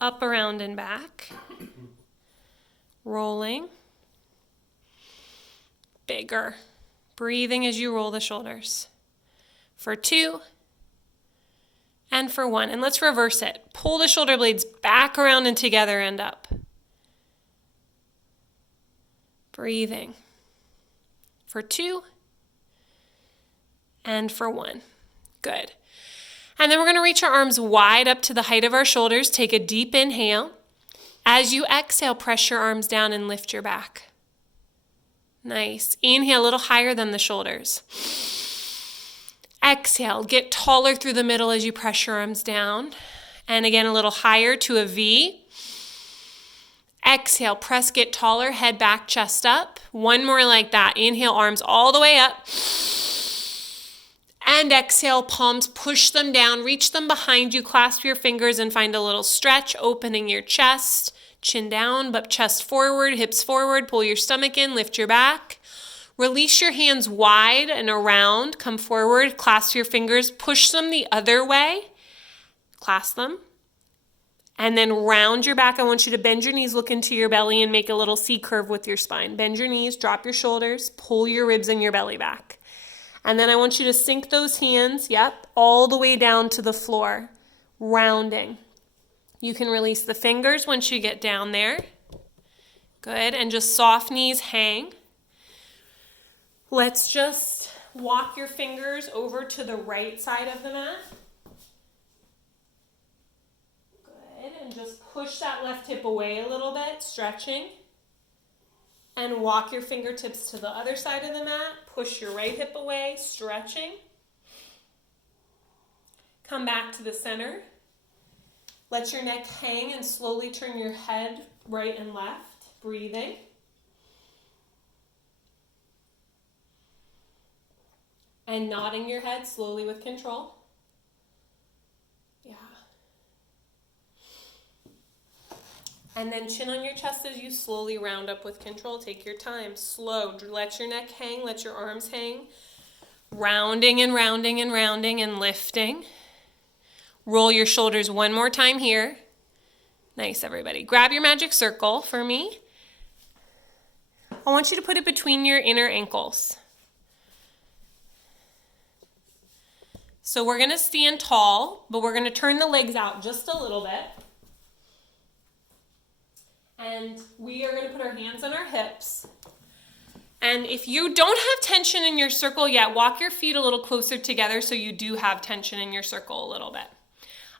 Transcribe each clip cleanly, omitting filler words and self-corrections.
Up, around, and back. Rolling. Bigger. Breathing as you roll the shoulders. For 2. And for 1. And let's reverse it. Pull the shoulder blades back around and together and up. Breathing. For 2. And for 1. Good. And then we're going to reach our arms wide up to the height of our shoulders. Take a deep inhale. As you exhale, press your arms down and lift your back. Nice. Inhale a little higher than the shoulders. Exhale, get taller through the middle as you press your arms down. And again, a little higher to a V. Exhale, press, get taller, head back, chest up. One more like that. Inhale, arms all the way up. And exhale, palms, push them down, reach them behind you, clasp your fingers and find a little stretch, opening your chest, chin down, but chest forward, hips forward, pull your stomach in, lift your back. Release your hands wide and around, come forward, clasp your fingers, push them the other way, clasp them. And then round your back. I want you to bend your knees, look into your belly, and make a little C curve with your spine. Bend your knees, drop your shoulders, pull your ribs and your belly back. And then I want you to sink those hands, all the way down to the floor, rounding. You can release the fingers once you get down there. Good, and just soft knees hang. Let's just walk your fingers over to the right side of the mat. Good, and just push that left hip away a little bit, stretching. And walk your fingertips to the other side of the mat. Push your right hip away, stretching. Come back to the center. Let your neck hang and slowly turn your head right and left, breathing. And nodding your head slowly with control. Yeah. And then chin on your chest as you slowly round up with control. Take your time, slow. Let your neck hang, let your arms hang. Rounding and rounding and rounding and lifting. Roll your shoulders one more time here. Nice, everybody. Grab your magic circle for me. I want you to put it between your inner ankles. So we're going to stand tall, but we're going to turn the legs out just a little bit. And we are going to put our hands on our hips. And if you don't have tension in your circle yet, walk your feet a little closer together so you do have tension in your circle a little bit.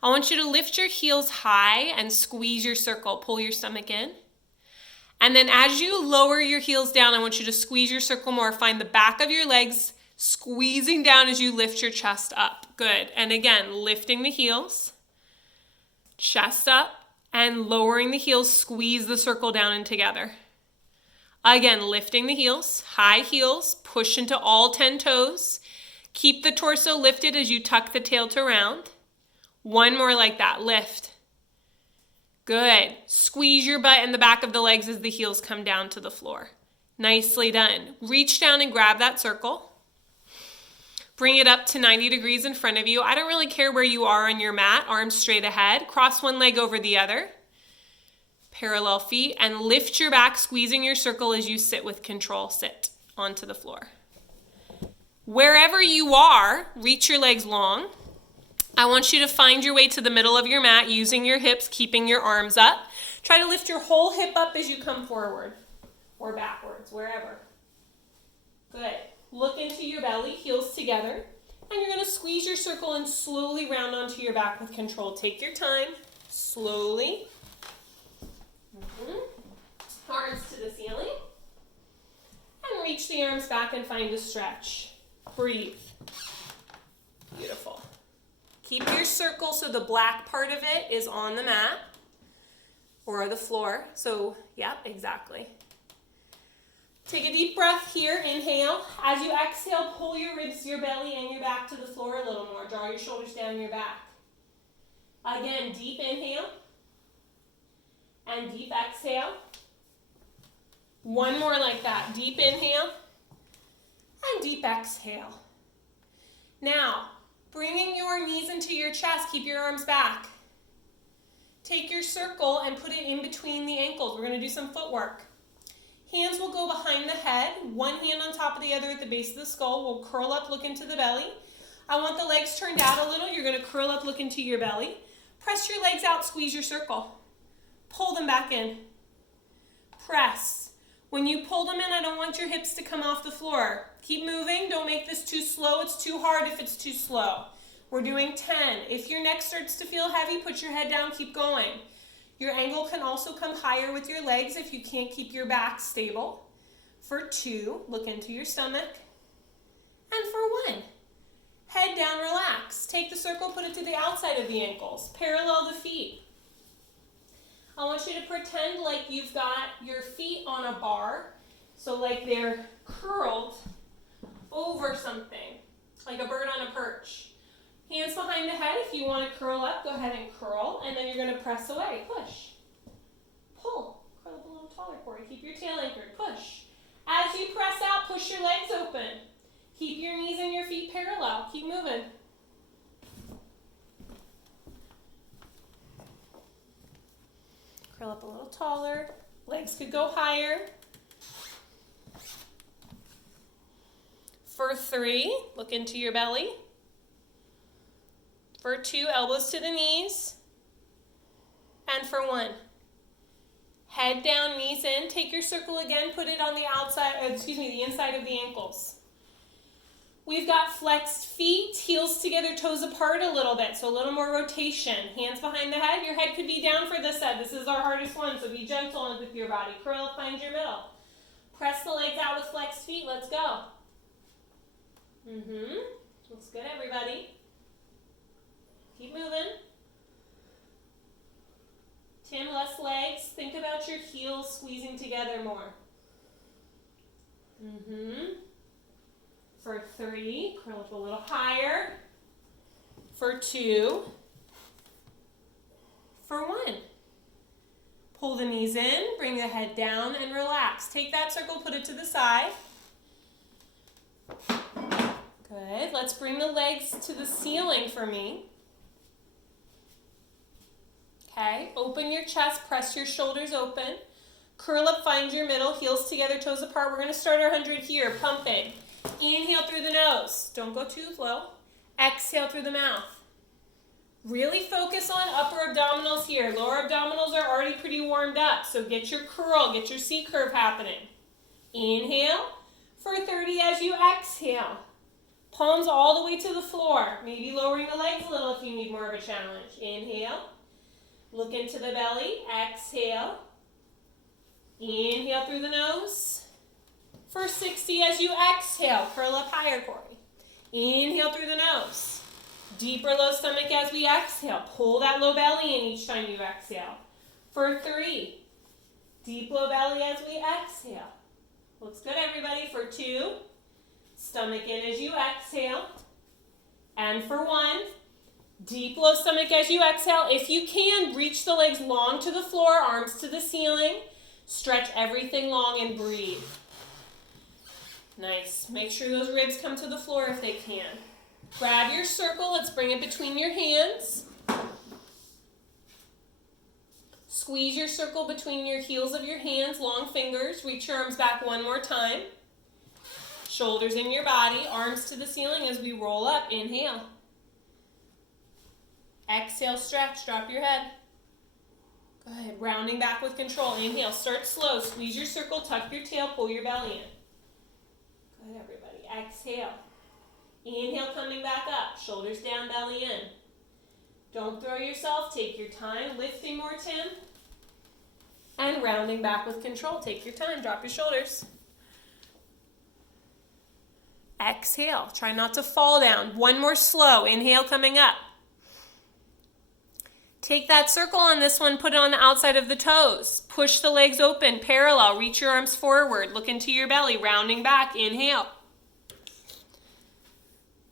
I want you to lift your heels high and squeeze your circle. Pull your stomach in. And then as you lower your heels down, I want you to squeeze your circle more. Find the back of your legs squeezing down as you lift your chest up. Good. And again, lifting the heels, chest up, and lowering the heels, squeeze the circle down and together. Again, lifting the heels, high heels, push into all 10 toes. Keep the torso lifted as you tuck the tail to round. One more like that, lift. Good. Squeeze your butt and the back of the legs as the heels come down to the floor. Nicely done. Reach down and grab that circle. Bring it up to 90 degrees in front of you. I don't really care where you are on your mat. Arms straight ahead. Cross one leg over the other. Parallel feet. And lift your back, squeezing your circle as you sit with control. Sit onto the floor. Wherever you are, reach your legs long. I want you to find your way to the middle of your mat using your hips, keeping your arms up. Try to lift your whole hip up as you come forward or backwards, wherever. Good. Look into your belly, heels together, and you're going to squeeze your circle and slowly round onto your back with control. Take your time, slowly. Arms to the ceiling. And reach the arms back and find a stretch. Breathe. Beautiful. Keep your circle so the black part of it is on the mat or the floor. So, exactly. Take a deep breath here, inhale. As you exhale, pull your ribs, your belly, and your back to the floor a little more. Draw your shoulders down your back. Again, deep inhale and deep exhale. One more like that. Deep inhale and deep exhale. Now, bringing your knees into your chest, keep your arms back. take your circle and put it in between the ankles. We're going to do some footwork. Hands will go behind the head, one hand on top of the other at the base of the skull. We'll curl up, look into the belly. I want the legs turned out a little. You're going to curl up, look into your belly. Press your legs out, squeeze your circle. Pull them back in. Press. When you pull them in, I don't want your hips to come off the floor. Keep moving. Don't make this too slow. It's too hard if it's too slow. We're doing 10. If your neck starts to feel heavy, put your head down, keep going. Your angle can also come higher with your legs if you can't keep your back stable. For 2, look into your stomach. And for 1, head down, relax. Take the circle, put it to the outside of the ankles. Parallel the feet. I want you to pretend like you've got your feet on a bar, so like they're curled over something, like a bird on a perch. Hands behind the head. If you want to curl up, go ahead and curl, and then you're going to press away. Push. Pull. Curl up a little taller, Corey. Keep your tail anchored. Push. As you press out, push your legs open. Keep your knees and your feet parallel. Keep moving. Curl up a little taller. Legs could go higher. For 3, look into your belly. For 2, elbows to the knees. And for 1, head down, knees in. Take your circle again, put it on the the inside of the ankles. We've got flexed feet, heels together, toes apart a little bit, so a little more rotation. Hands behind the head. Your head could be down for this side. This is our hardest one, so be gentle with your body. Curl up, find your middle. Press the legs out with flexed feet. Let's go. Looks good, everybody. Keep moving. Tim, less legs. Think about your heels squeezing together more. For 3, curl up a little higher. For 2. For 1. Pull the knees in, bring the head down, and relax. Take that circle, put it to the side. Good. Let's bring the legs to the ceiling for me. Okay, open your chest, press your shoulders open. Curl up, find your middle, heels together, toes apart. We're going to start our 100 here, pumping. Inhale through the nose. Don't go too low. Exhale through the mouth. Really focus on upper abdominals here. Lower abdominals are already pretty warmed up, so get your curl, get your C curve happening. Inhale for 30 as you exhale. Palms all the way to the floor. Maybe lowering the legs a little if you need more of a challenge. Inhale. Look into the belly. Exhale. Inhale through the nose. For 60 as you exhale. Curl up higher, Corey. Inhale through the nose. Deeper low stomach as we exhale. Pull that low belly in each time you exhale. For 3. Deep low belly as we exhale. Looks good, everybody. For 2. Stomach in as you exhale. And for 1. Deep low stomach as you exhale. If you can, reach the legs long to the floor, arms to the ceiling. Stretch everything long and breathe. Nice. Make sure those ribs come to the floor if they can. Grab your circle. Let's bring it between your hands. Squeeze your circle between your heels of your hands, long fingers. Reach your arms back one more time. Shoulders in your body, arms to the ceiling as we roll up. Inhale. Exhale, stretch, drop your head. Good, rounding back with control. Inhale, start slow, squeeze your circle, tuck your tail, pull your belly in. Good, everybody. Exhale. Inhale, coming back up, shoulders down, belly in. Don't throw yourself, take your time. Lifting more, Tim. And rounding back with control. Take your time, drop your shoulders. Exhale, try not to fall down. One more slow, inhale, coming up. Take that circle on this one, put it on the outside of the toes. Push the legs open, parallel, reach your arms forward, look into your belly, rounding back, inhale.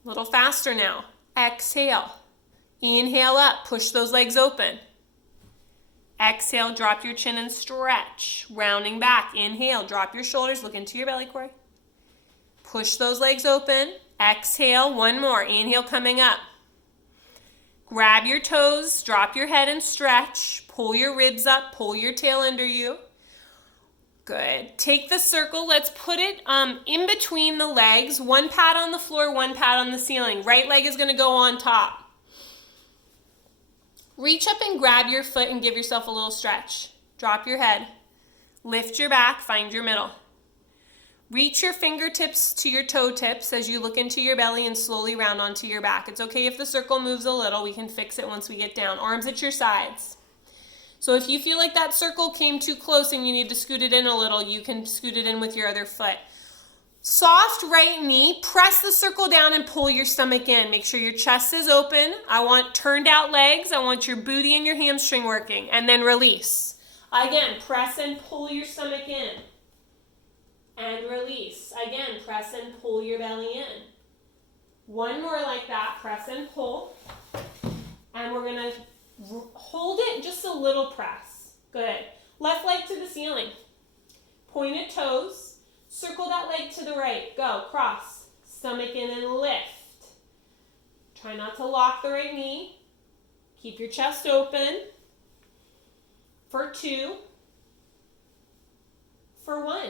A little faster now. Exhale. Inhale up, push those legs open. Exhale, drop your chin and stretch. Rounding back, inhale, drop your shoulders, look into your belly, Corey. Push those legs open. Exhale, one more. Inhale, coming up. Grab your toes, drop your head and stretch. Pull your ribs up, pull your tail under you. Good. Take the circle, let's put it in between the legs. One pad on the floor, one pad on the ceiling. Right leg is going to go on top. Reach up and grab your foot and give yourself a little stretch. Drop your head. Lift your back, find your middle. Reach your fingertips to your toe tips as you look into your belly and slowly round onto your back. It's okay if the circle moves a little. We can fix it once we get down. Arms at your sides. So if you feel like that circle came too close and you need to scoot it in a little, you can scoot it in with your other foot. Soft right knee, press the circle down and pull your stomach in. Make sure your chest is open. I want turned out legs. I want your booty and your hamstring working. And then release. Again, press and pull your stomach in. And release. Again, press and pull your belly in. One more like that, press and pull. And we're going to hold it, just a little press. Good. Left leg to the ceiling. Pointed toes. Circle that leg to the right. Go. Cross. Stomach in and lift. Try not to lock the right knee. Keep your chest open. For 2. For 1.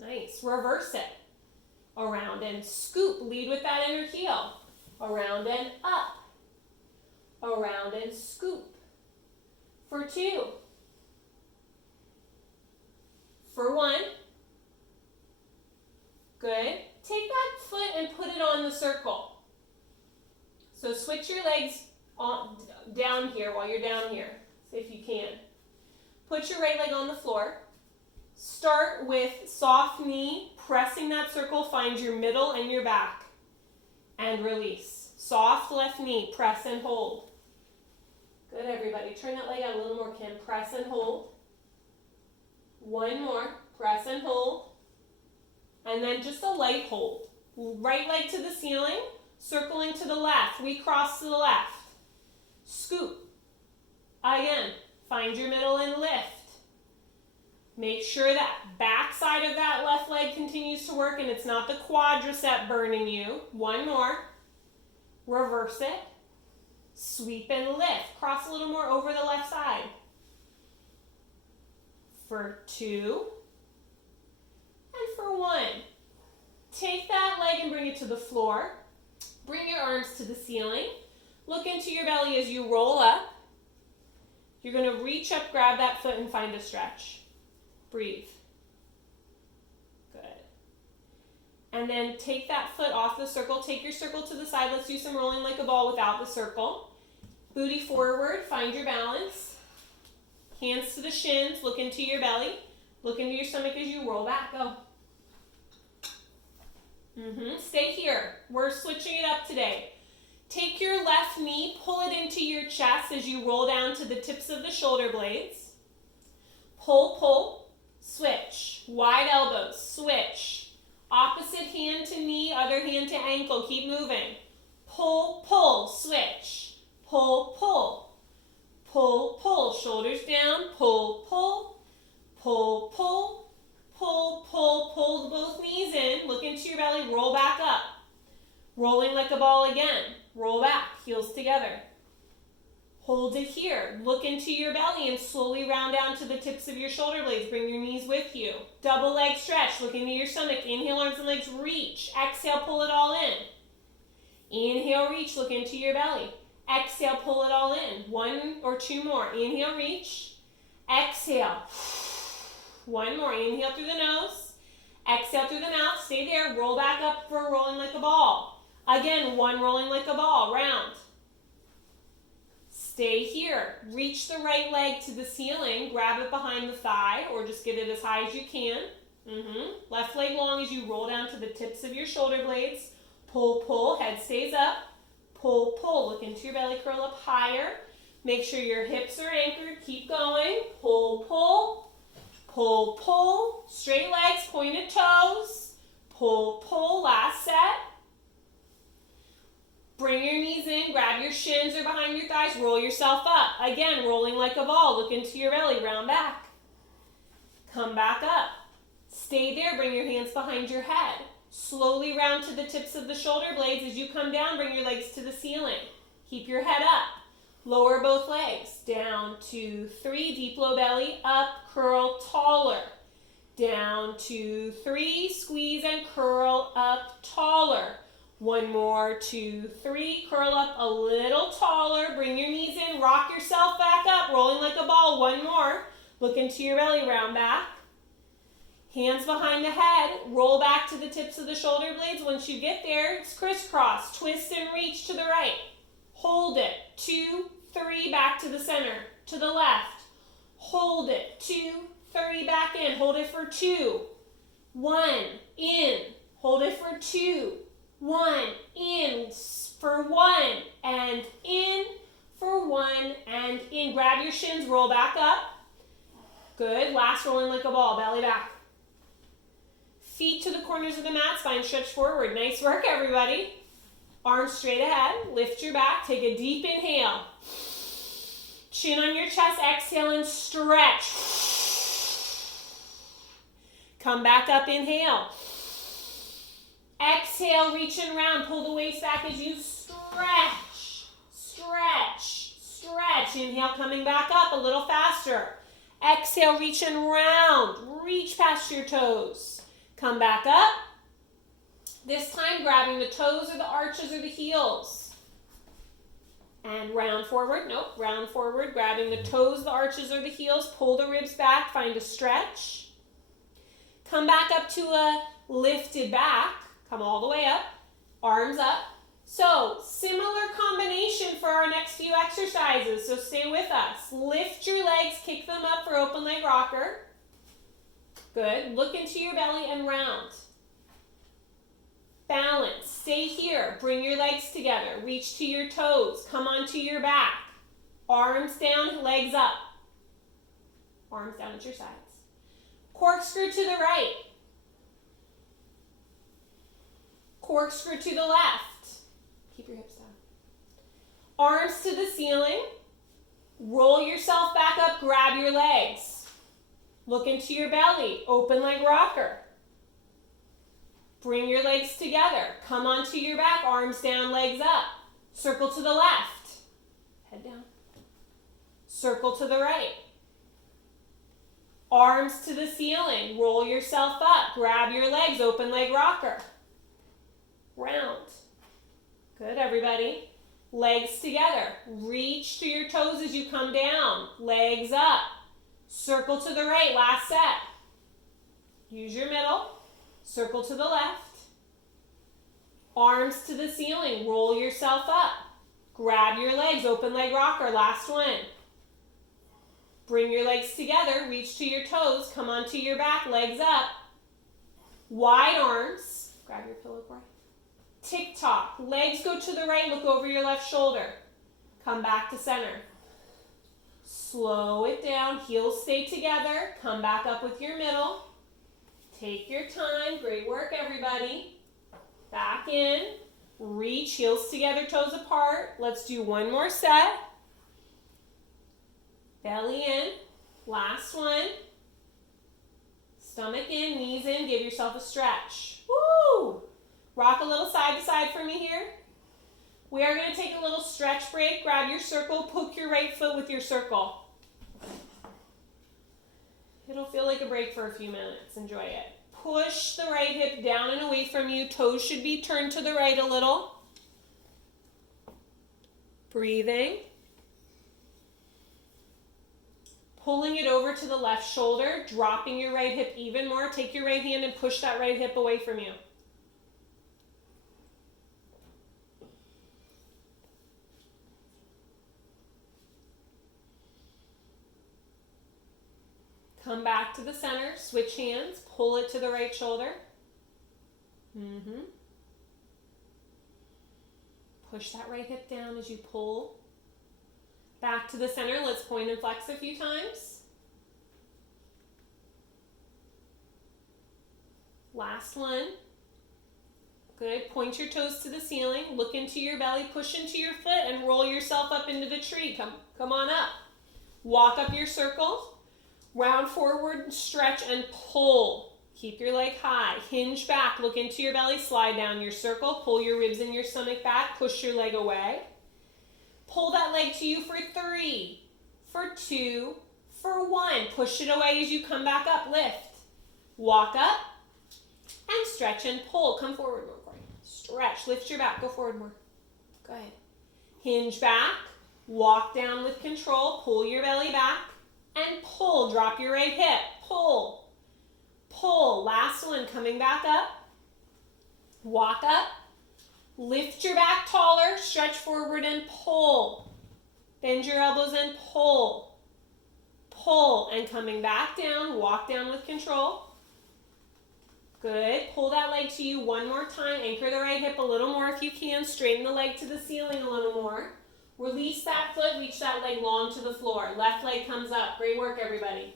Nice. Reverse it. Around and scoop. Lead with that inner heel. Around and up. Around and scoop. For 2. For 1. Good. Take that foot and put it on the circle. So switch your legs on, down here while you're down here, if you can. Put your right leg on the floor. Start with soft knee, pressing that circle, find your middle and your back. And release. Soft left knee, press and hold. Good, everybody. Turn that leg out a little more, Kim. Press and hold. One more. Press and hold. And then just a light hold. Right leg to the ceiling, circling to the left. We cross to the left. Scoop. Again, find your middle and lift. Make sure that back side of that left leg continues to work and it's not the quadricep burning you. One more. Reverse it. Sweep and lift. Cross a little more over the left side. For 2. And for 1. Take that leg and bring it to the floor. Bring your arms to the ceiling. Look into your belly as you roll up. You're going to reach up, grab that foot, and find a stretch. Breathe. Good. And then take that foot off the circle. Take your circle to the side. Let's do some rolling like a ball without the circle. Booty forward. Find your balance. Hands to the shins. Look into your belly. Look into your stomach as you roll back. Go. Stay here. We're switching it up today. Take your left knee. Pull it into your chest as you roll down to the tips of the shoulder blades. Pull, pull. Switch. Wide elbows. Switch. Opposite hand to knee, other hand to ankle. Keep moving. Pull, pull. Switch. Pull, pull. Pull, pull. Shoulders down. Pull, pull. Pull, pull. Pull, pull. Pull both knees in. Look into your belly. Roll back up. Rolling like a ball again. Roll back. Heels together. Hold it here. Look into your belly and slowly round down to the tips of your shoulder blades. Bring your knees with you. Double leg stretch. Look into your stomach. Inhale, arms and legs, reach. Exhale, pull it all in. Inhale, reach. Look into your belly. Exhale, pull it all in. 1 or 2 more. Inhale, reach. Exhale. One more. Inhale through the nose. Exhale through the mouth. Stay there. Roll back up for rolling like a ball. Again, 1 rolling like a ball. Round. Stay here. Reach the right leg to the ceiling. Grab it behind the thigh or just get it as high as you can. Left leg long as you roll down to the tips of your shoulder blades. Pull, pull. Head stays up. Pull, pull. Look into your belly. Curl up higher. Make sure your hips are anchored. Keep going. Pull, pull. Pull, pull. Straight legs, pointed toes. Pull, pull. Last set. Bring your knees in, grab your shins or behind your thighs, roll yourself up. Again, rolling like a ball. Look into your belly, round back. Come back up. Stay there, bring your hands behind your head. Slowly round to the tips of the shoulder blades. As you come down, bring your legs to the ceiling. Keep your head up. Lower both legs. Down, 2, 3. Deep low belly. Up, curl, taller. Down, 2, 3. Squeeze and curl up, taller. One more, 2, 3. Curl up a little taller. Bring your knees in. Rock yourself back up. Rolling like a ball. One more. Look into your belly. Round back. Hands behind the head. Roll back to the tips of the shoulder blades. Once you get there, it's crisscross. Twist and reach to the right. Hold it. 2, 3. Back to the center. To the left. Hold it. 2, 3. Back in. Hold it for 2. 1. In. Hold it for 2. 1. In. For 1. And in. For 1. And in. Grab your shins. Roll back up. Good. Last rolling like a ball. Belly back. Feet to the corners of the mat, spine stretch forward. Nice work, everybody. Arms straight ahead. Lift your back. Take a deep inhale. Chin on your chest. Exhale and stretch. Come back up. Inhale. Exhale, reach and round. Pull the waist back as you stretch. Stretch. Stretch. Inhale, coming back up a little faster. Exhale, reach and round. Reach past your toes. Come back up. This time, grabbing the toes or the arches or the heels. And round forward. Nope, round forward. Grabbing the toes, the arches, or the heels. Pull the ribs back. Find a stretch. Come back up to a lifted back. Come all the way up. Arms up. So, similar combination for our next few exercises. So, stay with us. Lift your legs. Kick them up for open leg rocker. Good. Look into your belly and round. Balance. Stay here. Bring your legs together. Reach to your toes. Come onto your back. Arms down, legs up. Arms down at your sides. Corkscrew to the right. Corkscrew to the left. Keep your hips down. Arms to the ceiling. Roll yourself back up. Grab your legs. Look into your belly, open leg rocker. Bring your legs together. Come onto your back, arms down, legs up. Circle to the left. Head down. Circle to the right. Arms to the ceiling. Roll yourself up. Grab your legs, open leg rocker. Round. Good, everybody. Legs together. Reach to your toes as you come down. Legs up. Circle to the right, last set. Use your middle. Circle to the left. Arms to the ceiling. Roll yourself up. Grab your legs. Open leg rocker. Last one. Bring your legs together. Reach to your toes. Come onto your back. Legs up. Wide arms. Grab your pillow cord. Tick-tock. Legs go to the right. Look over your left shoulder. Come back to center. Slow it down. Heels stay together. Come back up with your middle. Take your time. Great work, everybody. Back in. Reach. Heels together, toes apart. Let's do one more set. Belly in. Last one. Stomach in, knees in. Give yourself a stretch. Woo! Rock a little side to side for me here. We are going to take a little stretch break. Grab your circle. Poke your right foot with your circle. It'll feel like a break for a few minutes. Enjoy it. Push the right hip down and away from you. Toes should be turned to the right a little. Breathing. Pulling it over to the left shoulder. Dropping your right hip even more. Take your right hand and push that right hip away from you. Come back to the center, switch hands, pull it to the right shoulder. Push that right hip down as you pull. Back to the center, let's point and flex a few times. Last one. Good, point your toes to the ceiling, look into your belly, push into your foot and roll yourself up into the tree. Come on up. Walk up your circle. Round forward, stretch and pull. Keep your leg high. Hinge back, look into your belly, slide down your circle, pull your ribs and your stomach back, push your leg away. Pull that leg to you for 3, for 2, for 1. Push it away as you come back up. Lift. Walk up and stretch and pull. Come forward more, Corey. Stretch. Lift your back. Go forward more. Go ahead. Hinge back. Walk down with control. Pull your belly back and pull. Drop your right hip. Pull. Pull. Last one. Coming back up. Walk up. Lift your back taller. Stretch forward and pull. Bend your elbows and pull. Pull. And coming back down. Walk down with control. Good. Pull that leg to you one more time. Anchor the right hip a little more if you can. Straighten the leg to the ceiling a little more. Release that foot. Reach that leg long to the floor. Left leg comes up. Great work, everybody.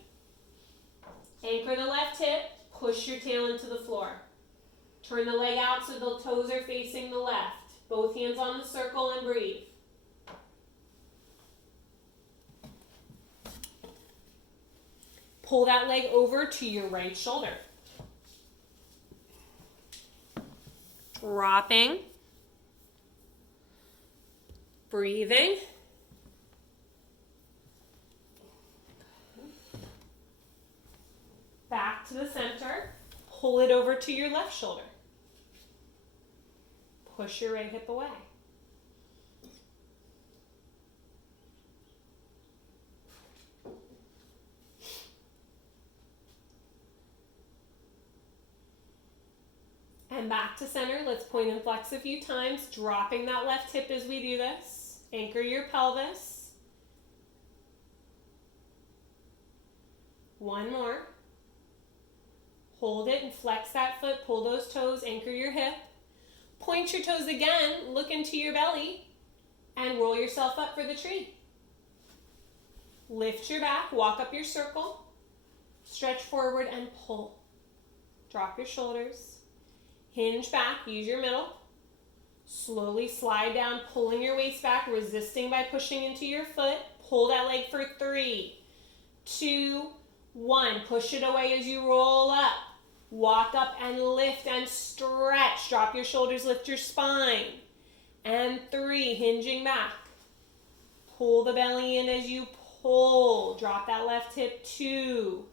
Anchor the left hip. Push your tail into the floor. Turn the leg out so the toes are facing the left. Both hands on the circle and breathe. Pull that leg over to your right shoulder. Dropping. Breathing. Back to the center. Pull it over to your left shoulder. Push your right hip away. And back to center. Let's point and flex a few times, dropping that left hip as we do this. Anchor your pelvis. One more. Hold it and flex that foot. Pull those toes. Anchor your hip. Point your toes again. Look into your belly. And roll yourself up for the tree. Lift your back. Walk up your circle. Stretch forward and pull. Drop your shoulders. Hinge back. Use your middle. Slowly slide down, pulling your waist back, resisting by pushing into your foot. Pull that leg for 3, 2, 1. Push it away as you roll up. Walk up and lift and stretch. Drop your shoulders, lift your spine. And 3, hinging back. Pull the belly in as you pull. Drop that left hip. 2,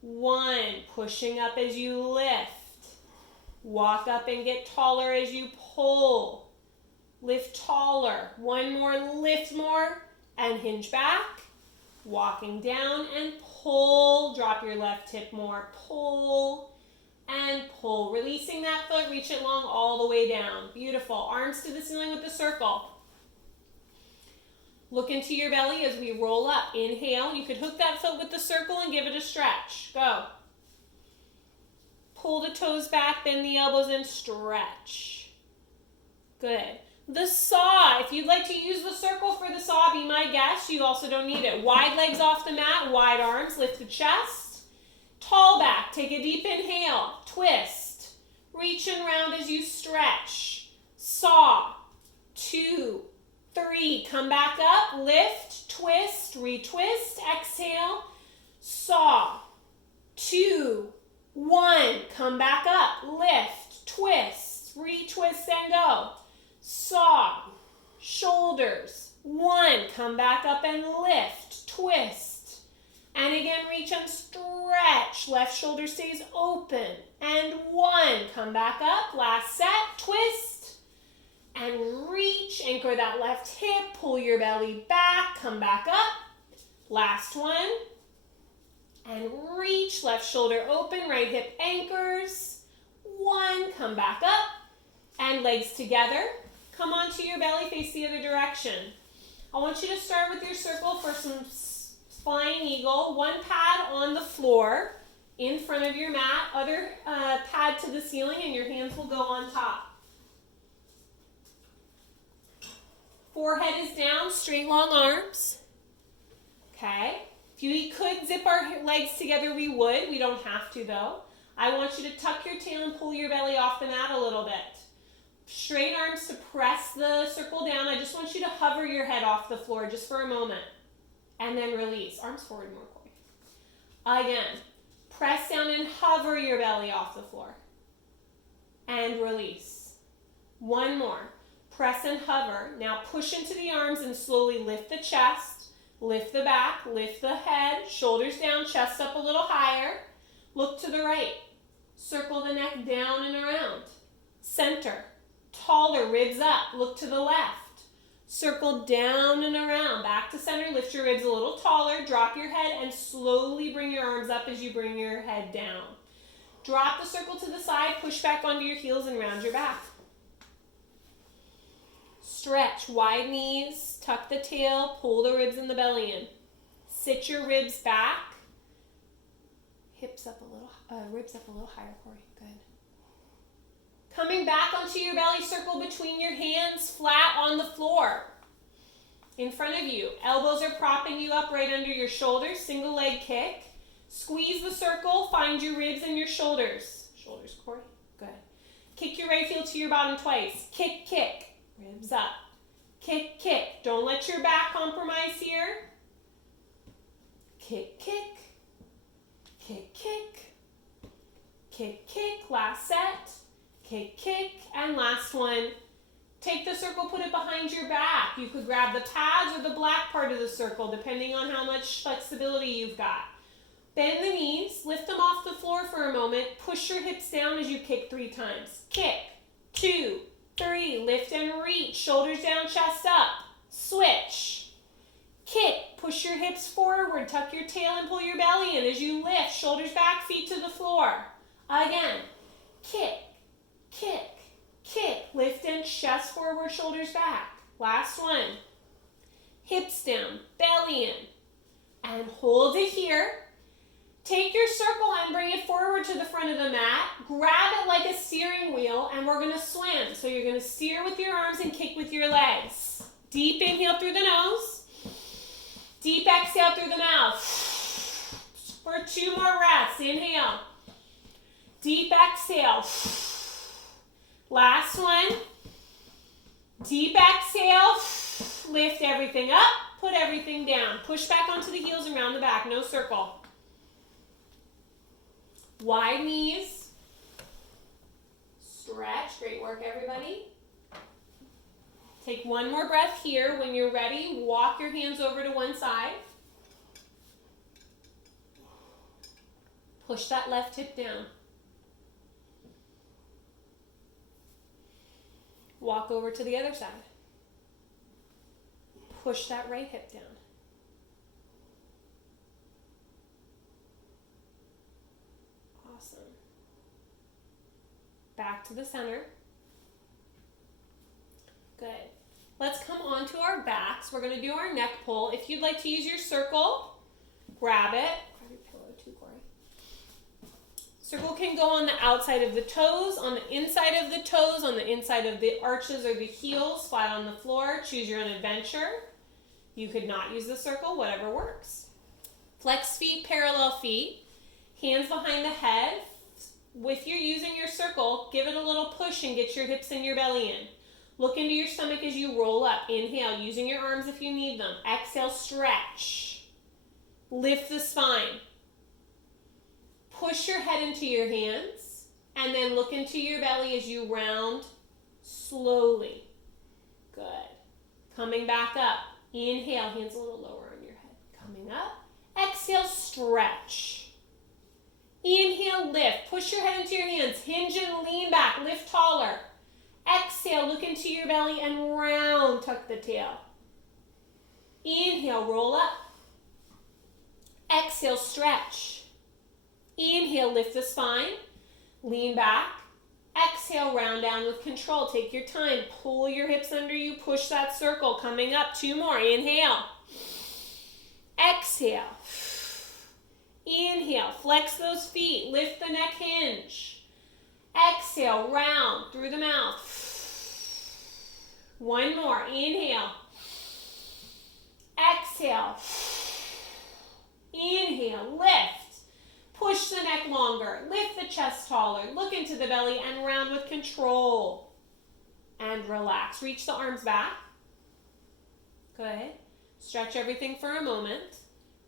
1. Pushing up as you lift. Walk up and get taller as you pull. Lift taller. One more, lift more, and hinge back. Walking down and pull. Drop your left hip more. Pull and pull. Releasing that foot, reach it long all the way down. Beautiful. Arms to the ceiling with the circle. Look into your belly as we roll up. Inhale. You could hook that foot with the circle and give it a stretch. Go. Pull the toes back, bend the elbows and stretch. Good. The saw, if you'd like to use the circle for the saw, be my guest. You also don't need it. Wide legs off the mat, wide arms, lift the chest. Tall back, take a deep inhale, twist. Reach and round as you stretch. Saw, 2, 3, come back up, lift, twist, retwist, exhale. Saw, 2, 1, come back up, lift, twist, retwist and go. Saw, shoulders, 1, come back up and lift, twist. And again, reach and stretch, left shoulder stays open. And 1, come back up, last set, twist. And reach, anchor that left hip, pull your belly back, come back up. Last one. And reach, left shoulder open, right hip anchors. 1, come back up. And legs together. Come onto your belly, face the other direction. I want you to start with your circle for some flying eagle. One pad on the floor in front of your mat. Other pad to the ceiling and your hands will go on top. Forehead is down, straight long arms. Okay. If we could zip our legs together, we would. We don't have to, though. I want you to tuck your tail and pull your belly off the mat a little bit. Straight arms to press the circle down. I just want you to hover your head off the floor just for a moment. And then release. Arms forward more, Corey. Again. Press down and hover your belly off the floor. And release. One more. Press and hover. Now push into the arms and slowly lift the chest, lift the back, lift the head, shoulders down, chest up a little higher. Look to the right. Circle the neck down and around. Center. Taller, ribs up. Look to the left. Circle down and around. Back to center. Lift your ribs a little taller. Drop your head and slowly bring your arms up as you bring your head down. Drop the circle to the side. Push back onto your heels and round your back. Stretch. Wide knees. Tuck the tail. Pull the ribs and the belly in. Sit your ribs back. Hips up a little, ribs up a little higher, Corey. Good. Coming back onto your belly, circle between your hands, flat on the floor. In front of you, elbows are propping you up right under your shoulders, single leg kick. Squeeze the circle, find your ribs and your shoulders. Shoulders, Corey. Good. Kick your right heel to your bottom twice. Kick, kick. Ribs up. Kick, kick. Don't let your back compromise here. Kick, kick. Kick, kick. Kick, kick. Last set. Kick, kick, and last one. Take the circle, put it behind your back. You could grab the pads or the black part of the circle, depending on how much flexibility you've got. Bend the knees, lift them off the floor for a moment. Push your hips down as you kick 3 times. Kick, 2, 3, lift and reach. Shoulders down, chest up. Switch. Kick, push your hips forward, tuck your tail and pull your belly in as you lift. Shoulders back, feet to the floor. Again, kick. Kick, kick, lift and chest forward, shoulders back. Last one. Hips down, belly in. And hold it here. Take your circle and bring it forward to the front of the mat. Grab it like a steering wheel and we're going to swim. So you're going to steer with your arms and kick with your legs. Deep inhale through the nose. Deep exhale through the mouth. For 2 more breaths. Inhale. Deep exhale. Last one. Deep exhale. Lift everything up. Put everything down. Push back onto the heels and round the back. No circle. Wide knees. Stretch. Great work, everybody. Take one more breath here. When you're ready, walk your hands over to one side. Push that left hip down. Walk over to the other side. Push that right hip down. Awesome. Back to the center. Good. Let's come onto our backs. We're going to do our neck pull. If you'd like to use your circle, grab it. Grab your pillow too, Corey. Circle can go on the outside of the toes, on the inside of the toes, on the inside of the arches or the heels, flat on the floor. Choose your own adventure. You could not use the circle, whatever works. Flex feet, parallel feet. Hands behind the head. If you're using your circle, give it a little push and get your hips and your belly in. Look into your stomach as you roll up. Inhale, using your arms if you need them. Exhale, stretch. Lift the spine. Push your head into your hands and then look into your belly as you round slowly. Good. Coming back up. Inhale, hands a little lower on your head. Coming up. Exhale, stretch. Inhale, lift. Push your head into your hands. Hinge and lean back. Lift taller. Exhale, look into your belly and round. Tuck the tail. Inhale, roll up. Exhale, stretch. Inhale, lift the spine, lean back. Exhale, round down with control. Take your time. Pull your hips under you. Push that circle. Coming up. 2 more. Inhale. Exhale. Inhale. Flex those feet. Lift the neck hinge. Exhale, round through the mouth. 1 more. Inhale. Exhale. Inhale. Lift. Push the neck longer. Lift the chest taller. Look into the belly and round with control. And relax. Reach the arms back. Good. Stretch everything for a moment.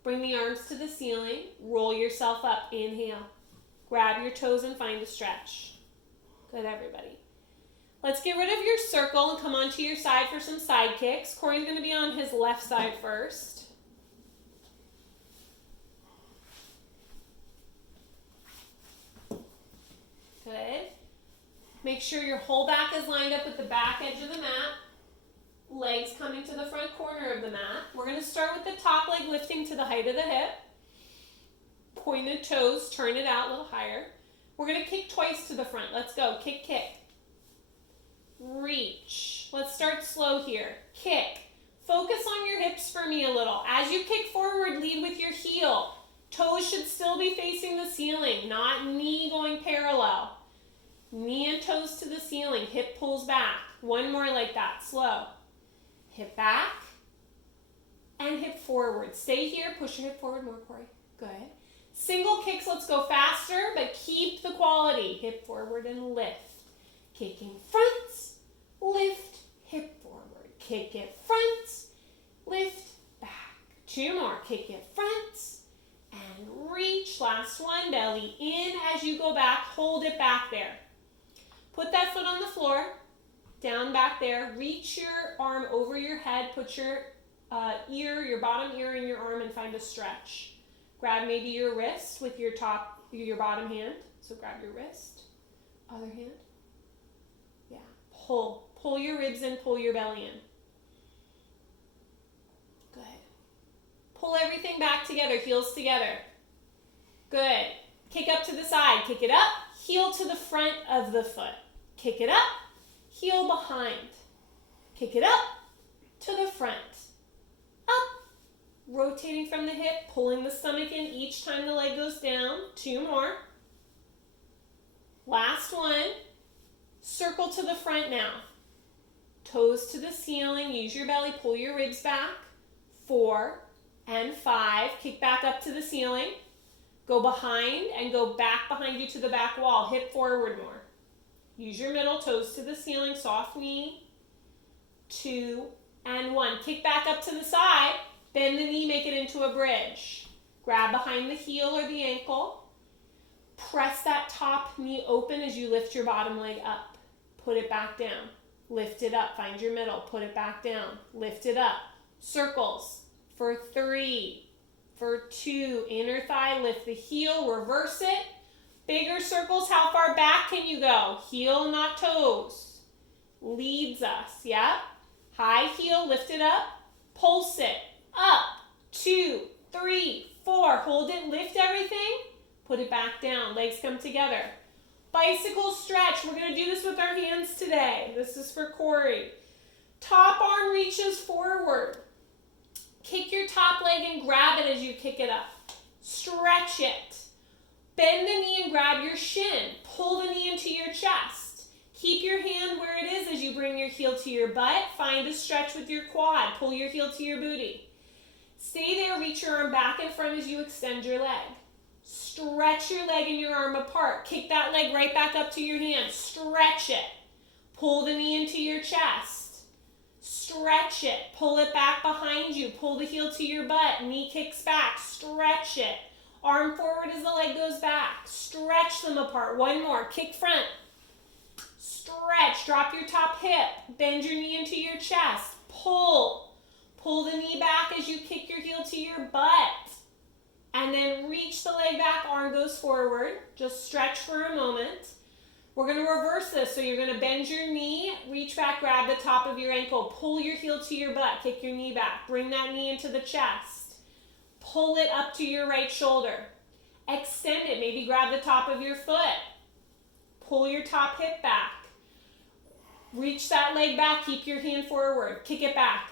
Bring the arms to the ceiling. Roll yourself up. Inhale. Grab your toes and find a stretch. Good, everybody. Let's get rid of your circle and come onto your side for some side kicks. Corey's going to be on his left side first. Good. Make sure your whole back is lined up with the back edge of the mat. Legs coming to the front corner of the mat. We're going to start with the top leg lifting to the height of the hip. Pointed toes, turn it out a little higher. We're going to kick twice to the front. Let's go. Kick, kick. Reach. Let's start slow here. Kick. Focus on your hips for me a little. As you kick forward, lead with your heel. Toes should still be facing the ceiling, not knee going parallel. Knee and toes to the ceiling. Hip pulls back. One more like that. Slow. Hip back and hip forward. Stay here. Push your hip forward more, Corey. Good. Single kicks. Let's go faster, but keep the quality. Hip forward and lift. Kicking front, lift, hip forward. Kick it front, lift, back. Two more. Kick it front and reach. Last one. Belly in as you go back. Hold it back there. Put that foot on the floor. Down back there. Reach your arm over your head. Put your your bottom ear in your arm and find a stretch. Grab maybe your wrist with your bottom hand. So grab your wrist. Other hand. Yeah. Pull. Pull your ribs in. Pull your belly in. Good. Pull everything back together. Heels together. Good. Kick up to the side. Kick it up. Heel to the front of the foot. Kick it up. Heel behind. Kick it up to the front. Up. Rotating from the hip, pulling the stomach in each time the leg goes down. Two more. Last one. Circle to the front now. Toes to the ceiling. Use your belly. Pull your ribs back. 4 and 5. Kick back up to the ceiling. Go behind and go back behind you to the back wall. Hip forward more. Use your middle, toes to the ceiling, soft knee. 2 and 1. Kick back up to the side. Bend the knee, make it into a bridge. Grab behind the heel or the ankle. Press that top knee open as you lift your bottom leg up. Put it back down. Lift it up. Find your middle. Put it back down. Lift it up. Circles for 3. For 2, inner thigh, lift the heel, reverse it. Bigger circles, how far back can you go? Heel, not toes. Leads us, yeah? High heel, lift it up. Pulse it, up. 2, 3, 4. Hold it, lift everything. Put it back down, legs come together. Bicycle stretch, we're gonna do this with our hands today. This is for Corey. Top arm reaches forward. Kick your top leg and grab it as you kick it up. Stretch it. Bend the knee and grab your shin. Pull the knee into your chest. Keep your hand where it is as you bring your heel to your butt. Find a stretch with your quad. Pull your heel to your booty. Stay there. Reach your arm back in front as you extend your leg. Stretch your leg and your arm apart. Kick that leg right back up to your hand. Stretch it. Pull the knee into your chest. Stretch it. Pull it back behind you. Pull the heel to your butt. Knee kicks back. Stretch it. Arm forward as the leg goes back. Stretch them apart. One more. Kick front. Stretch. Drop your top hip. Bend your knee into your chest. Pull. Pull the knee back as you kick your heel to your butt. And then reach the leg back. Arm goes forward. Just stretch for a moment. We're going to reverse this. So you're going to bend your knee, reach back, grab the top of your ankle, pull your heel to your butt, kick your knee back, bring that knee into the chest, pull it up to your right shoulder, extend it, maybe grab the top of your foot, pull your top hip back, reach that leg back, keep your hand forward, kick it back,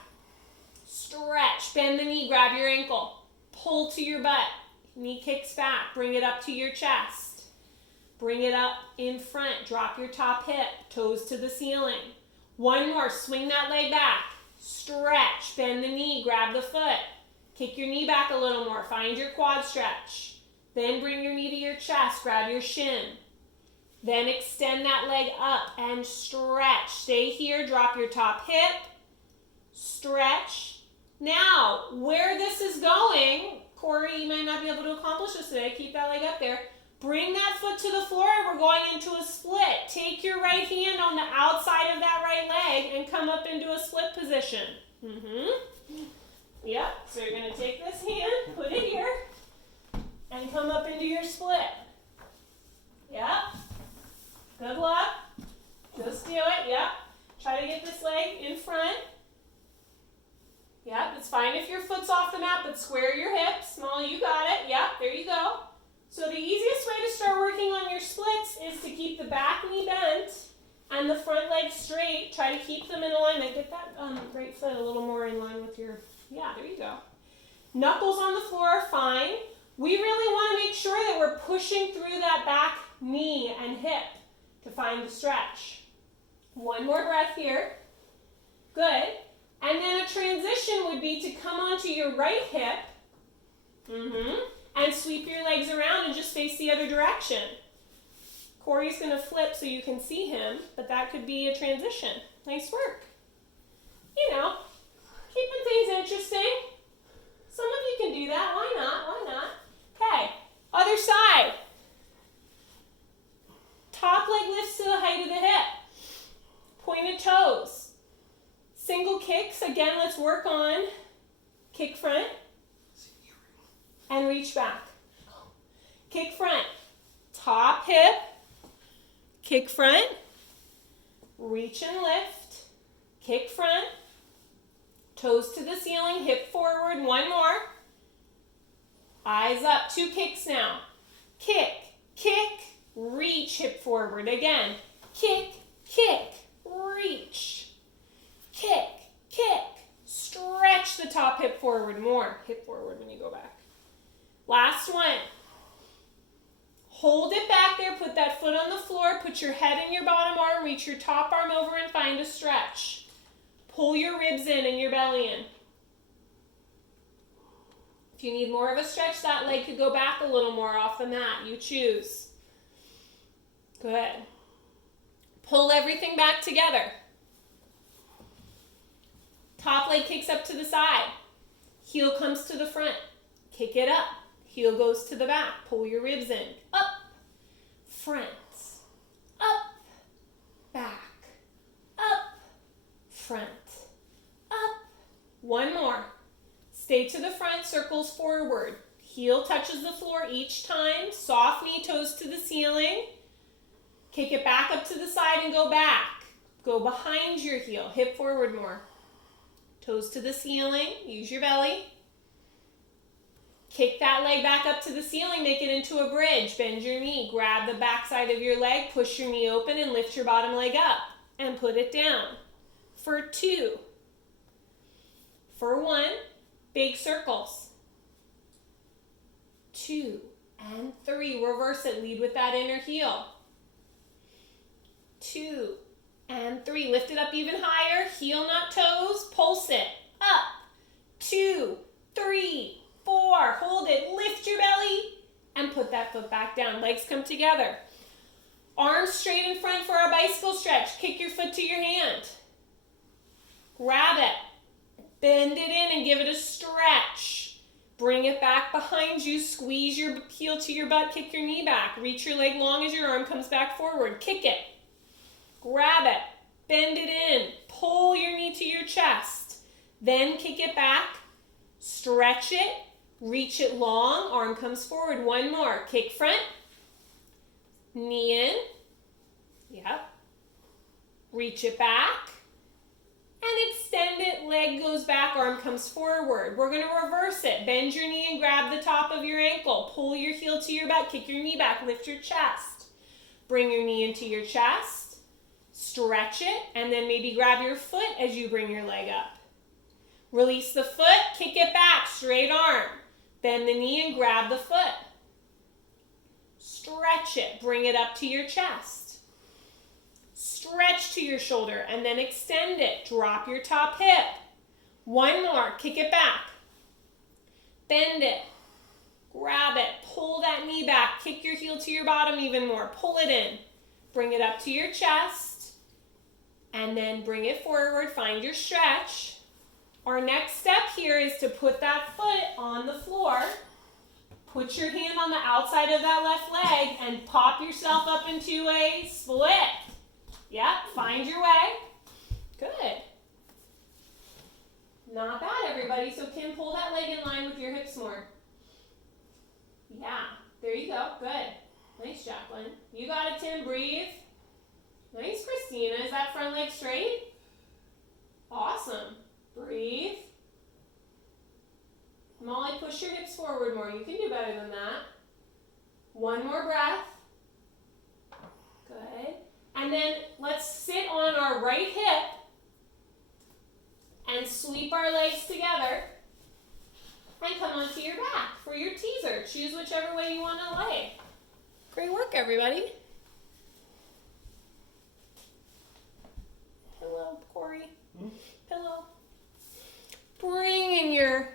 stretch, bend the knee, grab your ankle, pull to your butt, knee kicks back, bring it up to your chest. Bring it up in front. Drop your top hip. Toes to the ceiling. One more. Swing that leg back. Stretch. Bend the knee. Grab the foot. Kick your knee back a little more. Find your quad stretch. Then bring your knee to your chest. Grab your shin. Then extend that leg up and stretch. Stay here. Drop your top hip. Stretch. Now, where this is going, Corey, you might not be able to accomplish this today. Keep that leg up there. Bring that foot to the floor and we're going into a split. Take your right hand on the outside of that right leg and come up into a split position. Yep, so you're going to take this hand, put it here, and come up into your split. Yep. Good luck. Just do it. Yep. Try to get this leg in front. Yep, it's fine if your foot's off the mat, but square your hips. Molly, you got it. Yep, there you go. So the easiest way to start working on your splits is to keep the back knee bent and the front leg straight. Try to keep them in alignment. Get that right foot a little more in line with your, yeah, there you go. Knuckles on the floor are fine. We really want to make sure that we're pushing through that back knee and hip to find the stretch. One more breath here. Good. And then a transition would be to come onto your right hip and sweep your legs around and just face the other direction. Corey's going to flip so you can see him, but that could be a transition. Nice work. You know, keeping things interesting. Some of you can do that. Why not? Why not? Okay, other side. Top leg lifts to the height of the hip. Pointed toes. Single kicks. Again, let's work on kick front and reach back. Kick front. Top hip. Kick front. Reach and lift. Kick front. Toes to the ceiling. Hip forward. One more. Eyes up. Two kicks now. Kick. Kick. Reach. Hip forward. Again. Kick. Kick. Reach. Kick, kick, stretch the top hip forward more. Hip forward when you go back. Last one. Hold it back there, put that foot on the floor, put your head in your bottom arm, reach your top arm over and find a stretch. Pull your ribs in and your belly in. If you need more of a stretch, that leg could go back a little more off the mat. You choose. Good. Pull everything back together. Top leg kicks up to the side. Heel comes to the front. Kick it up. Heel goes to the back. Pull your ribs in. Up. Front. Up. Back. Up. Front. Up. One more. Stay to the front. Circles forward. Heel touches the floor each time. Soft knee, toes to the ceiling. Kick it back up to the side and go back. Go behind your heel. Hip forward more. Toes to the ceiling, use your belly. Kick that leg back up to the ceiling, make it into a bridge. Bend your knee, grab the back side of your leg, push your knee open and lift your bottom leg up and put it down. For 2. For 1, big circles. 2 and 3, reverse it, lead with that inner heel. 2 and 3, lift it up even higher, heel not toes, pulse it, up, 2, 3, 4, hold it, lift your belly, and put that foot back down. Legs come together. Arms straight in front for our bicycle stretch. Kick your foot to your hand. Grab it, bend it in and give it a stretch. Bring it back behind you, squeeze your heel to your butt, kick your knee back. Reach your leg long as your arm comes back forward. Kick it. Grab it, bend it in, pull your knee to your chest, then kick it back, stretch it, reach it long, arm comes forward. One more, kick front, knee in, yep, reach it back, and extend it, leg goes back, arm comes forward. We're going to reverse it, bend your knee and grab the top of your ankle, pull your heel to your butt, kick your knee back, lift your chest, bring your knee into your chest, stretch it, and then maybe grab your foot as you bring your leg up. Release the foot, kick it back, straight arm. Bend the knee and grab the foot. Stretch it, bring it up to your chest. Stretch to your shoulder and then extend it. Drop your top hip. One more, kick it back. Bend it. Grab it, pull that knee back, kick your heel to your bottom even more. Pull it in. Bring it up to your chest. And then bring it forward, find your stretch. Our next step here is to put that foot on the floor Put your hand on the outside of that left leg and pop yourself up into a split. Yep, find your way. Good. Not bad, everybody. So Kim, pull that leg in line with your hips more. Yeah, there you go. Good. Nice, Jacqueline. You got it, Tim. Breathe. Nice, Christina. Is that front leg straight? Awesome. Breathe. Molly, push your hips forward more. You can do better than that. One more breath. Good. And then let's sit on our right hip and sweep our legs together and come onto your back for your teaser. Choose whichever way you want to lay. Great work, everybody. Hello, Corey. Pillow. Bringing your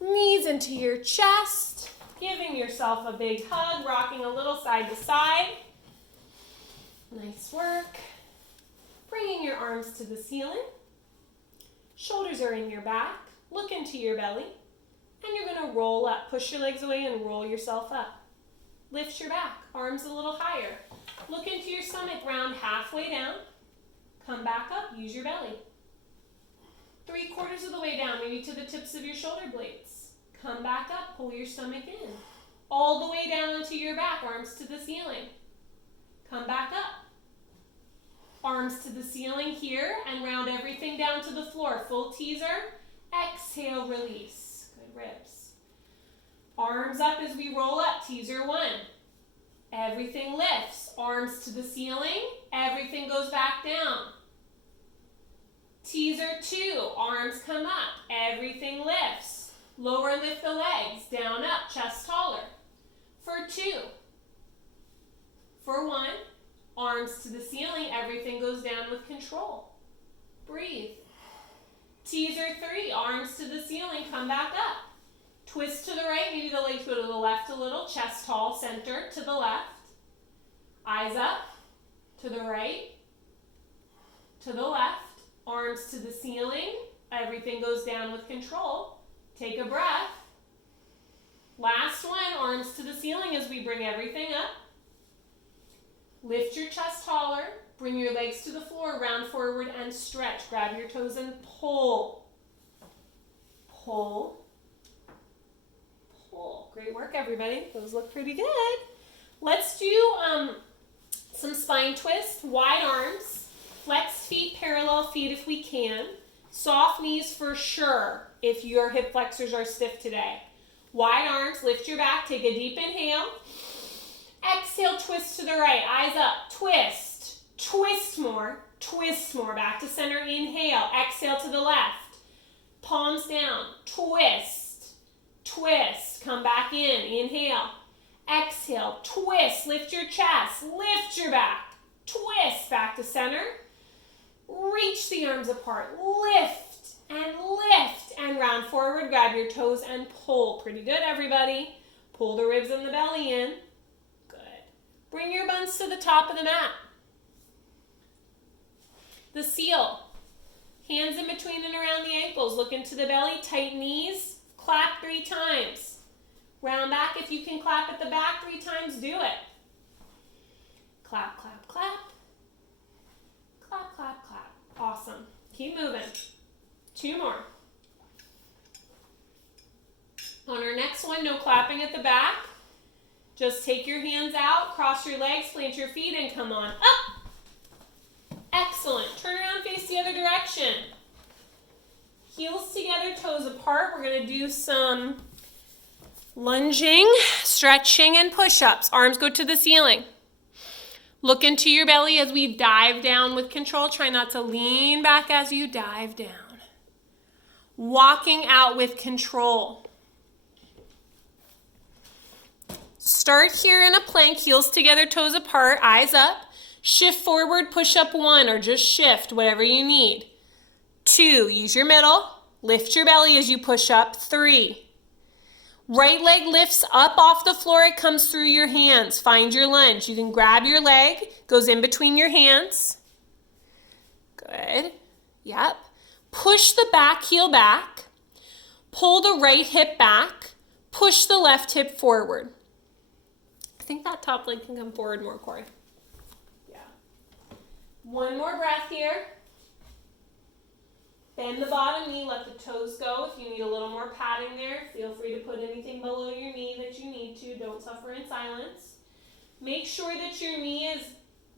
knees into your chest, giving yourself a big hug, rocking a little side to side. Nice work. Bringing your arms to the ceiling. Shoulders are in your back. Look into your belly. And you're going to roll up. Push your legs away and roll yourself up. Lift your back. Arms a little higher. Look into your stomach. Round halfway down. Come back up. Use your belly. 3/4 of the way down, maybe to the tips of your shoulder blades. Come back up. Pull your stomach in. All the way down onto your back. Arms to the ceiling. Come back up. Arms to the ceiling here and round everything down to the floor. Full teaser. Exhale, release. Good ribs. Arms up as we roll up. Teaser 1. Everything lifts. Arms to the ceiling. Everything goes back down. Teaser 2. Arms come up. Everything lifts. Lower, lift the legs. Down, up. Chest taller. For 2. For 1. Arms to the ceiling, everything goes down with control. Breathe. Teaser 3, arms to the ceiling, come back up. Twist to the right, maybe the legs go to the left a little, chest tall, center to the left. Eyes up, to the right, to the left. Arms to the ceiling, everything goes down with control. Take a breath. Last one, arms to the ceiling as we bring everything up. Lift your chest taller, bring your legs to the floor, round forward and stretch. Grab your toes and pull. Pull. Pull. Great work, everybody. Those look pretty good. Let's do some spine twists, wide arms, flex feet, parallel feet if we can. Soft knees for sure if your hip flexors are stiff today. Wide arms, lift your back, take a deep inhale. Exhale, twist to the right, eyes up, twist, twist more, back to center, inhale, exhale to the left, palms down, twist, twist, come back in, inhale, exhale, twist, lift your chest, lift your back, twist, back to center, reach the arms apart, lift, and round forward, grab your toes and pull. Pretty good, everybody. Pull the ribs and the belly in. Bring your buns to the top of the mat. The seal. Hands in between and around the ankles. Look into the belly. Tight knees. Clap 3 times. Round back. If you can clap at the back 3 times, do it. Clap, clap, clap. Clap, clap, clap. Awesome. Keep moving. 2 more. On our next one, no clapping at the back. Just take your hands out, cross your legs, plant your feet, and come on up. Excellent. Turn around, face the other direction. Heels together, toes apart. We're going to do some lunging, stretching, and push-ups. Arms go to the ceiling. Look into your belly as we dive down with control. Try not to lean back as you dive down. Walking out with control. Start here in a plank, heels together, toes apart, eyes up. Shift forward, push up 1, or just shift, whatever you need. 2, use your middle. Lift your belly as you push up. 3. Right leg lifts up off the floor, it comes through your hands. Find your lunge. You can grab your leg, goes in between your hands. Good. Yep. Push the back heel back. Pull the right hip back. push the left hip forward. I think that top leg can come forward more, Corey. Yeah. One more breath here. Bend the bottom knee, let the toes go. If you need a little more padding there, feel free to put anything below your knee that you need to. Don't suffer in silence. Make sure that your knee is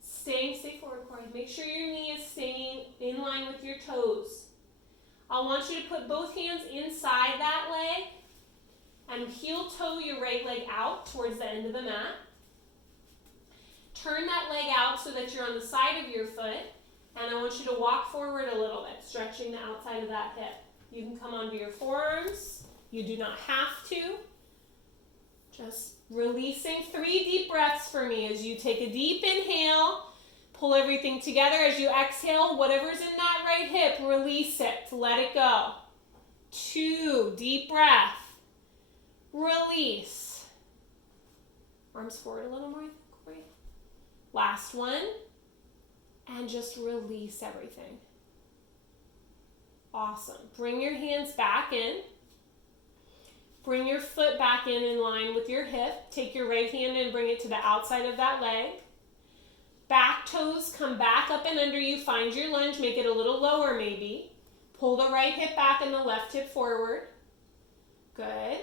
stay forward, Corey. Make sure your knee is staying in line with your toes. I want you to put both hands inside that leg and heel toe your right leg out towards the end of the mat. Turn that leg out so that you're on the side of your foot. And I want you to walk forward a little bit, stretching the outside of that hip. You can come onto your forearms. You do not have to. Just releasing 3 deep breaths for me as you take a deep inhale. Pull everything together. As you exhale, whatever's in that right hip, release it. Let it go. 2, deep breath. Release. Arms forward a little more. Great. Last one. And just release everything. Awesome. Bring your hands back in. Bring your foot back in line with your hip. Take your right hand and bring it to the outside of that leg. Back toes come back up and under you. Find your lunge. Make it a little lower maybe. Pull the right hip back and the left hip forward. Good.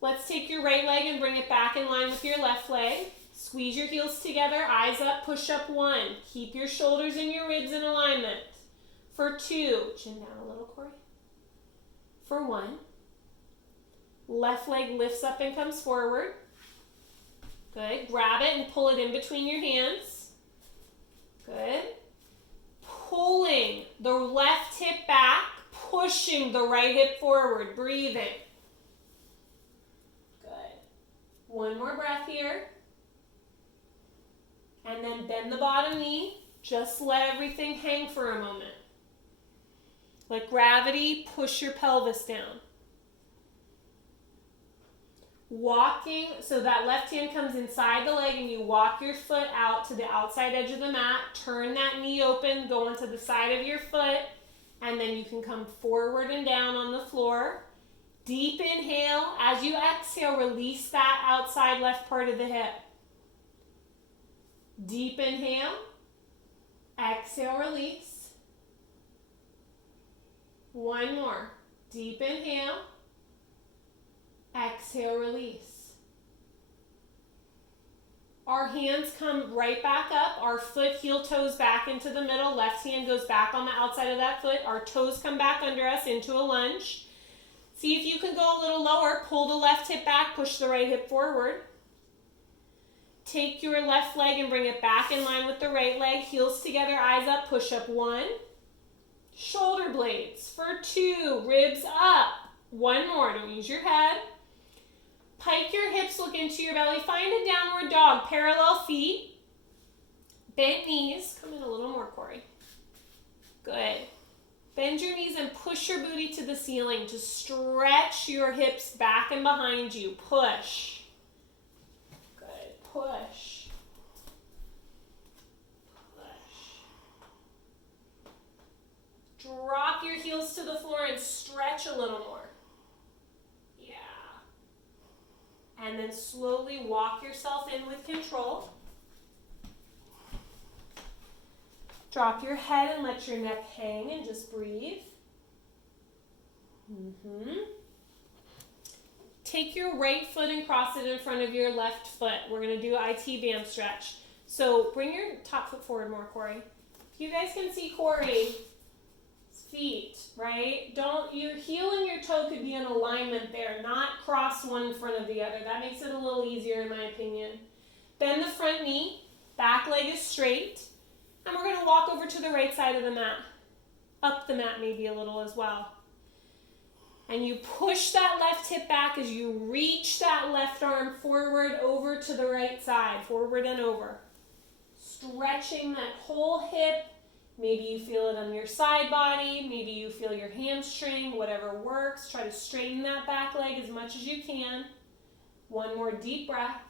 Let's take your right leg and bring it back in line with your left leg. Squeeze your heels together, eyes up, push up 1. Keep your shoulders and your ribs in alignment. For 2, chin down a little, Corey. For 1. Left leg lifts up and comes forward. Good. Grab it and pull it in between your hands. Good. Pulling the left hip back, pushing the right hip forward, breathing. Good. One more breath here. And then bend the bottom knee. Just let everything hang for a moment. Let gravity push your pelvis down. Walking, so that left hand comes inside the leg and you walk your foot out to the outside edge of the mat. Turn that knee open, go onto the side of your foot, and then you can come forward and down on the floor. Deep inhale. As you exhale, release that outside left part of the hip. Deep inhale, exhale, release. One more. Deep inhale, exhale, release. Our hands come right back up. Our foot, heel, toes back into the middle. Left hand goes back on the outside of that foot. Our toes come back under us into a lunge. See if you can go a little lower. Pull the left hip back, push the right hip forward. Take your left leg and bring it back in line with the right leg. Heels together, eyes up, push up 1. Shoulder blades for 2, ribs up. 1 more, don't use your head. Pike your hips, look into your belly. Find a downward dog, parallel feet. Bent knees. Come in a little more, Corey. Good. Bend your knees and push your booty to the ceiling to stretch your hips back and behind you. Push. Push. Push. Drop your heels to the floor and stretch a little more. Yeah. And then slowly walk yourself in with control. Drop your head and let your neck hang and just breathe. Take your right foot and cross it in front of your left foot. We're going to do IT band stretch. So bring your top foot forward more, Corey. If you guys can see Corey's feet, right? Your heel and your toe could be in alignment there, not cross one in front of the other. That makes it a little easier in my opinion. Bend the front knee. Back leg is straight. And we're going to walk over to the right side of the mat. Up the mat maybe a little as well. And you push that left hip back as you reach that left arm forward over to the right side, forward and over. Stretching that whole hip. Maybe you feel it on your side body. Maybe you feel your hamstring, whatever works. Try to straighten that back leg as much as you can. One more deep breath.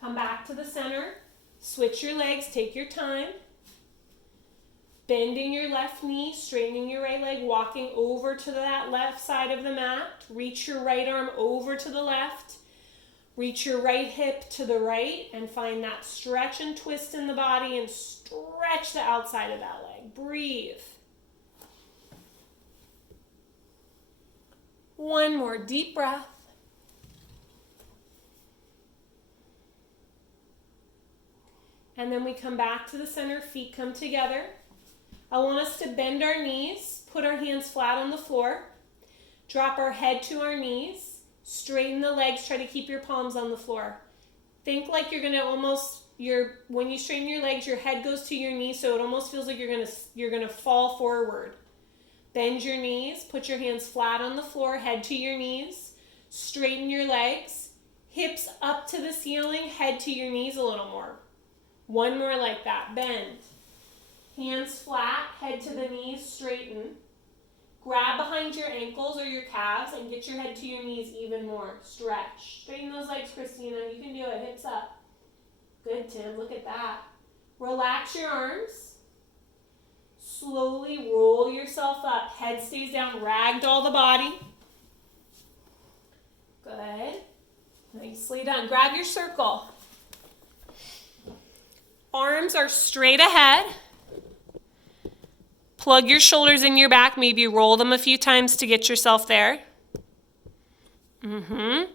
Come back to the center. Switch your legs, take your time. Bending your left knee, straightening your right leg, walking over to that left side of the mat. Reach your right arm over to the left. Reach your right hip to the right and find that stretch and twist in the body and stretch the outside of that leg. Breathe. One more deep breath. And then we come back to the center, feet come together. I want us to bend our knees, put our hands flat on the floor, drop our head to our knees, straighten the legs, try to keep your palms on the floor. Think like you're going to when you straighten your legs, your head goes to your knees, so it almost feels like you're going to fall forward. Bend your knees, put your hands flat on the floor, head to your knees, straighten your legs, hips up to the ceiling, head to your knees a little more. One more like that, bend. Hands flat, head to the knees, straighten. Grab behind your ankles or your calves and get your head to your knees even more. Stretch. Straighten those legs, Christina. You can do it. Hips up. Good, Tim. Look at that. Relax your arms. Slowly roll yourself up. Head stays down. Ragdoll the body. Good. Nicely done. Grab your circle. Arms are straight ahead. Plug your shoulders in your back. Maybe roll them a few times to get yourself there. And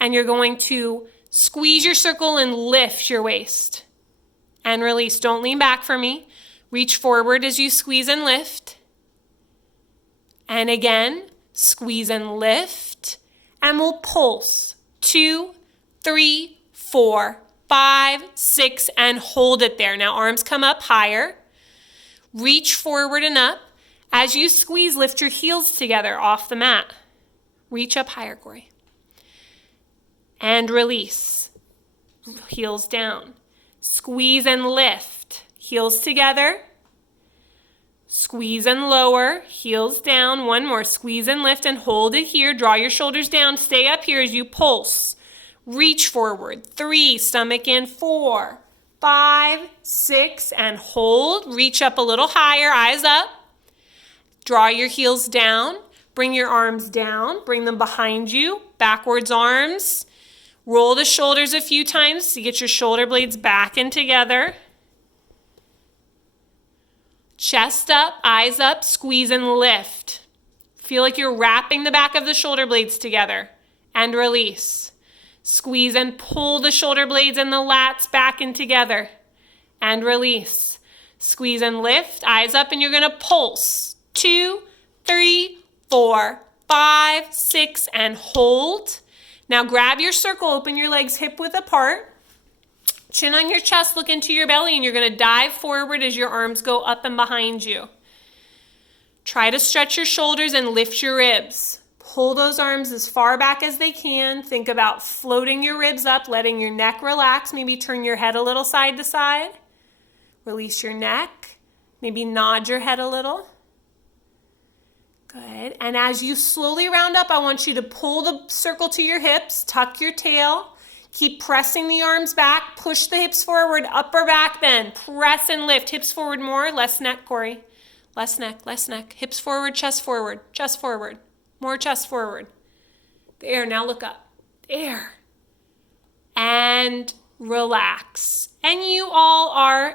you're going to squeeze your circle and lift your waist. And release. Don't lean back for me. Reach forward as you squeeze and lift. And again, squeeze and lift. And we'll pulse. 2, 3, 4, 5, 6, and hold it there. Now arms come up higher. Reach forward and up. As you squeeze, lift your heels together off the mat. Reach up higher, Corey. And release. Heels down. Squeeze and lift. Heels together. Squeeze and lower. Heels down. One more. Squeeze and lift and hold it here. Draw your shoulders down. Stay up here as you pulse. Reach forward. 3. Stomach in. 4. 5, 6, and hold. Reach up a little higher, eyes up. Draw your heels down. Bring your arms down. Bring them behind you. Backwards arms. Roll the shoulders a few times to get your shoulder blades back in together. Chest up, eyes up, squeeze and lift. Feel like you're wrapping the back of the shoulder blades together. And release. Squeeze and pull the shoulder blades and the lats back in together. And release. Squeeze and lift. Eyes up and you're going to pulse. 2, 3, 4, 5, 6, and hold. Now grab your circle. Open your legs hip width apart. Chin on your chest. Look into your belly. And you're going to dive forward as your arms go up and behind you. Try to stretch your shoulders and lift your ribs. Pull those arms as far back as they can. Think about floating your ribs up, letting your neck relax. Maybe turn your head a little side to side. Release your neck. Maybe nod your head a little. Good. And as you slowly round up, I want you to pull the circle to your hips. Tuck your tail. Keep pressing the arms back. Push the hips forward. Upper back bend. Press and lift. Hips forward more. Less neck, Corey. Less neck, less neck. Hips forward, chest forward. Chest forward. More chest forward. There, now look up. There. And relax. And you all are